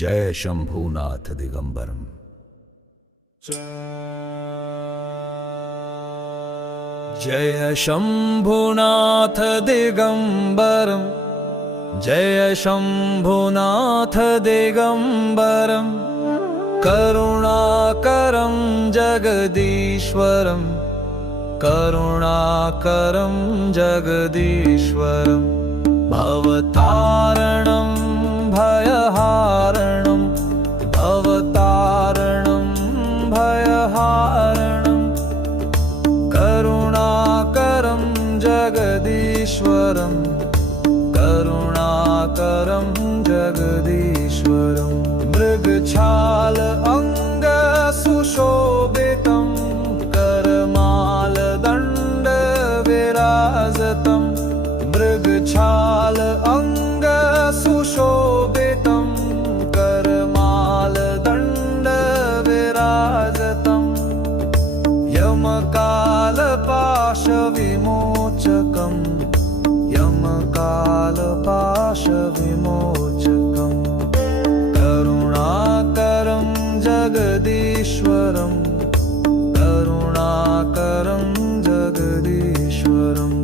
जय शंभूनाथ दिगंबरम। जय शंभुनाथ दिगंबरम, जय शंभुनाथ दिगंबरम, करुणाकरं जगदीश्वरं, करुणाकरं जगदीश्वरं, भवतारणं भयहारणं, भवतारणं भयहारणं, करुणाकरं जगदीश्वरं, करुणाकरं जगदीश्वरं, मृगछाल अंग सुशोभितं, करमालदण्ड विराजतं, मृगछाल अंग सुशोभितं, करमालदण्ड विराजतं, यमकालपाशविमोचकं, यमकालपाशविमोचकं, करुणाकरं जगदीश्वरं, करुणाकरं जगदीश्वरम्।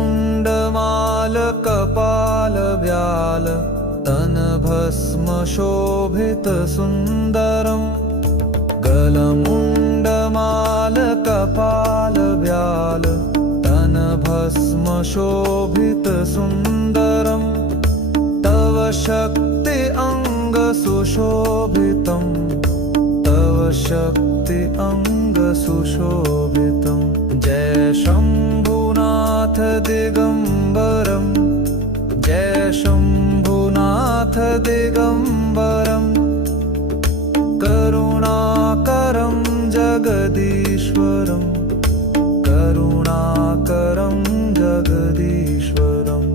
गलमुण्डमाल कपालव्याल तनभस्म शोभितसुन्दरं, गलमुण्डमाल कपालव्याल तनभस्म शोभितसुन्दरं, तव शक्ति अंग सुशोभितं, तव शक्ति अंग सुशोभितं, जय शंभुनाथ दिगंबरं, जय शंभुनाथ दिगंबरं, करुणाकरं जगदीश्वरं, करुणाकरं जगदीश्वरम्।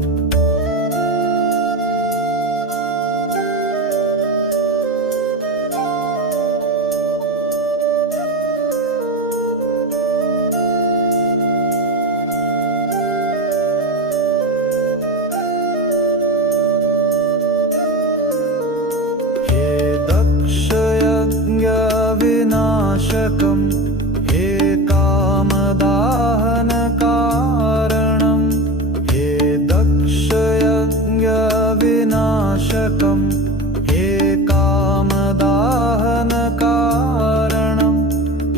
विनाशकं हे कामदाहन कारणं, हे दक्षयज्ञ विनाशकं हे कामदाहन कारणं,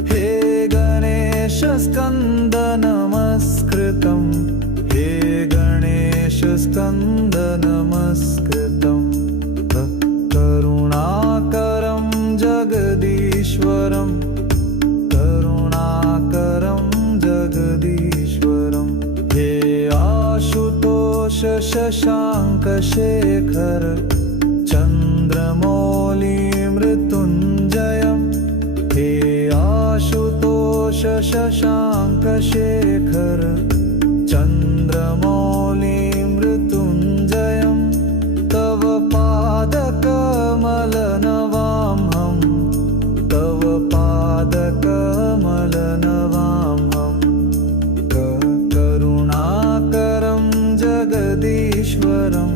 हे गणेश स्कंद नमस्कृतं, हे गणेश स्कंद नमस्कृतं, करुणाकरं जगदीश्वरं, करुणाकरं जगदीश्वरं, हे आशुतोष शशांक शेखर चंद्रमौली मृत्युंजयं, हे आशुतोष शशांक शेखर चंद्रमौली मृत्युंजयं, तव पादकमलनवाम्हं, तव पादकमलनवाम्हं, करुणाकरं जगदीश्वरं,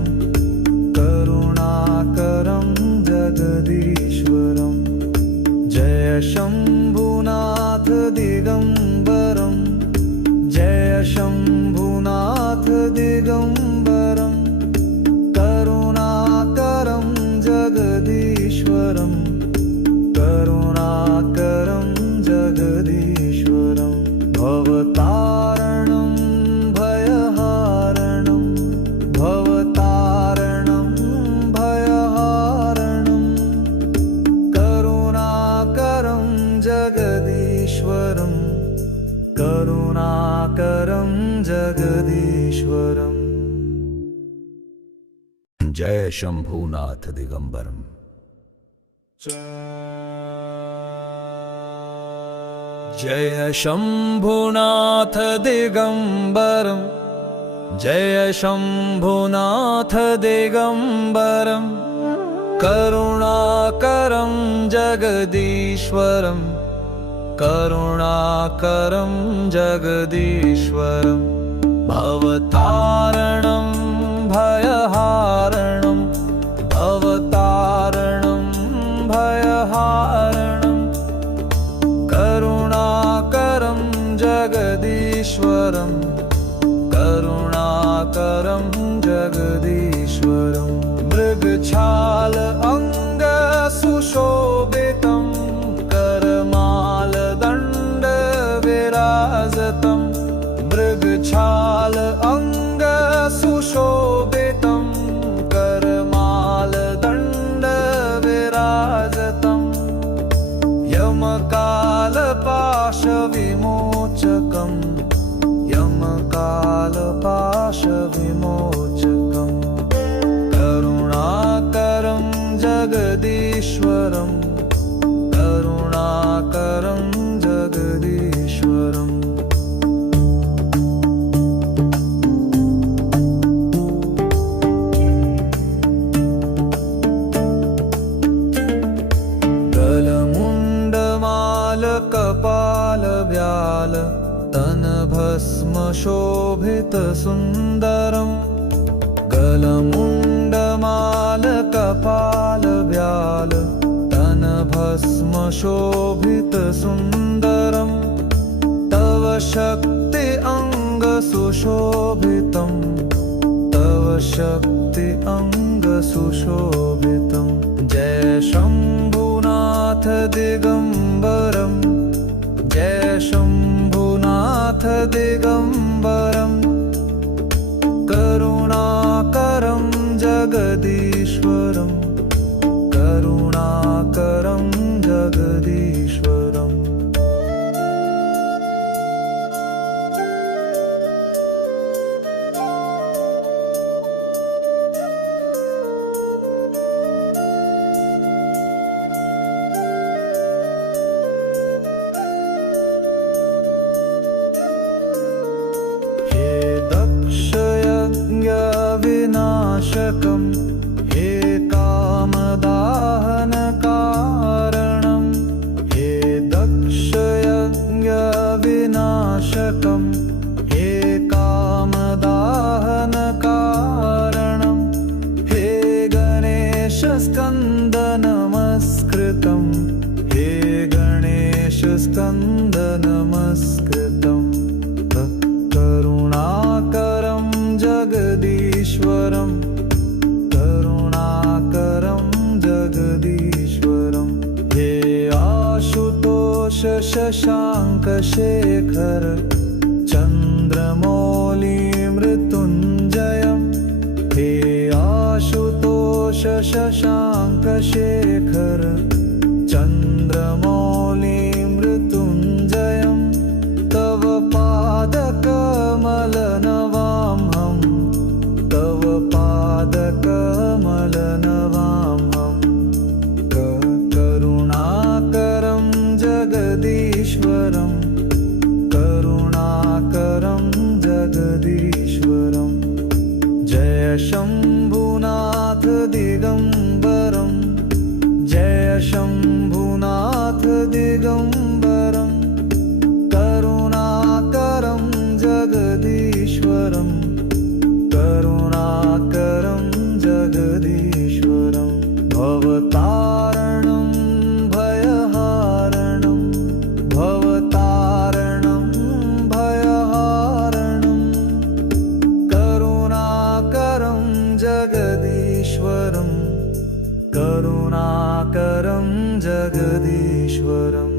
करुणाकरं जगदीश्वरं, जय शंभुनाथ दिगंबरं, जय शंभुनाथ दिगंबरं, करुणाकरं जगदीश्वरं, करुणाकरं जगदीश्वरं, भवतारणं भयहारणं, भवतारणं भयहारणं, करुणाकरं जगदीश्वरं, करुणाकरं जगदीश्वरम्। जय शंभुनाथ दिगंबरम। जय शंभुनाथ दिगंबरम, जय शंभुनाथ दिगंबरम, करुणाकरं जगदीश्वरं, करुणाकरं जगदीश्वरं भवतारणं भयहारणं भवतारणं भयहारणं करुणाकरं जगदीश्वरं करुणाकरं जगदीश्वरं मृगछाल अंग सुशोभितं करमालदण्ड विराजतं मृगछाल अंग सुशोभितं करमालदण्ड विराजतं यमकालपाशविमोचकं यमकालपाशविमोचकं करुणाकरं जगदीश्वरं करुणाकरं जगदीश्वरम् गलमुण्डमाल कपालव्याल तनभस्म शोभितसुन्दरं गलमुण्डमाल कपालव्याल तनभस्म शोभितसुन्दरं तव शक्ति अंग सुशोभितं तव शक्ति अंग सुशोभितं जय शम्भुनाथ दिगम्बरं जय शम्भुनाथ दिगम्बरं करुणाकरं जगदीश्वरं करुणाकरं जगदीश्वरम् विनाशकं हे कामदाहनकारणं हे दक्षयज्ञविनाशकं हे कामदाहनकारणं हे गणेशस्कन्द नमस्कृतं हे गणेशस्कन्द नमस्कृतं करुणाकरं जगदीश्वरं करुणाकरं जगदीश्वरं हे आशुतोष शशांक शेखर चन्द्रमौली मृत्युञ्जयं हे आशुतोष शशांक शेखर चन्द्रमौली मृत्युञ्जयं तव पादकमलनवाम्हं तव पादकमलनवाम्हं करुणाकरं जगदीश्वरं करुणाकरं जगदीश्वरं जय शम्भुनाथ दिगम्बरं जय शम्भुनाथ दिगम्बरं करुणाकरं जगदीश्वरं करुणाकरं जगदीश्वरं भवतारणं भयहारणं भवतारणं भयहारणं करुणाकरं जगदीश्वरं करुणाकरं जगदीश्वरम्